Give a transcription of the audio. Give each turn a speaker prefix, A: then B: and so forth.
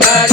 A: body.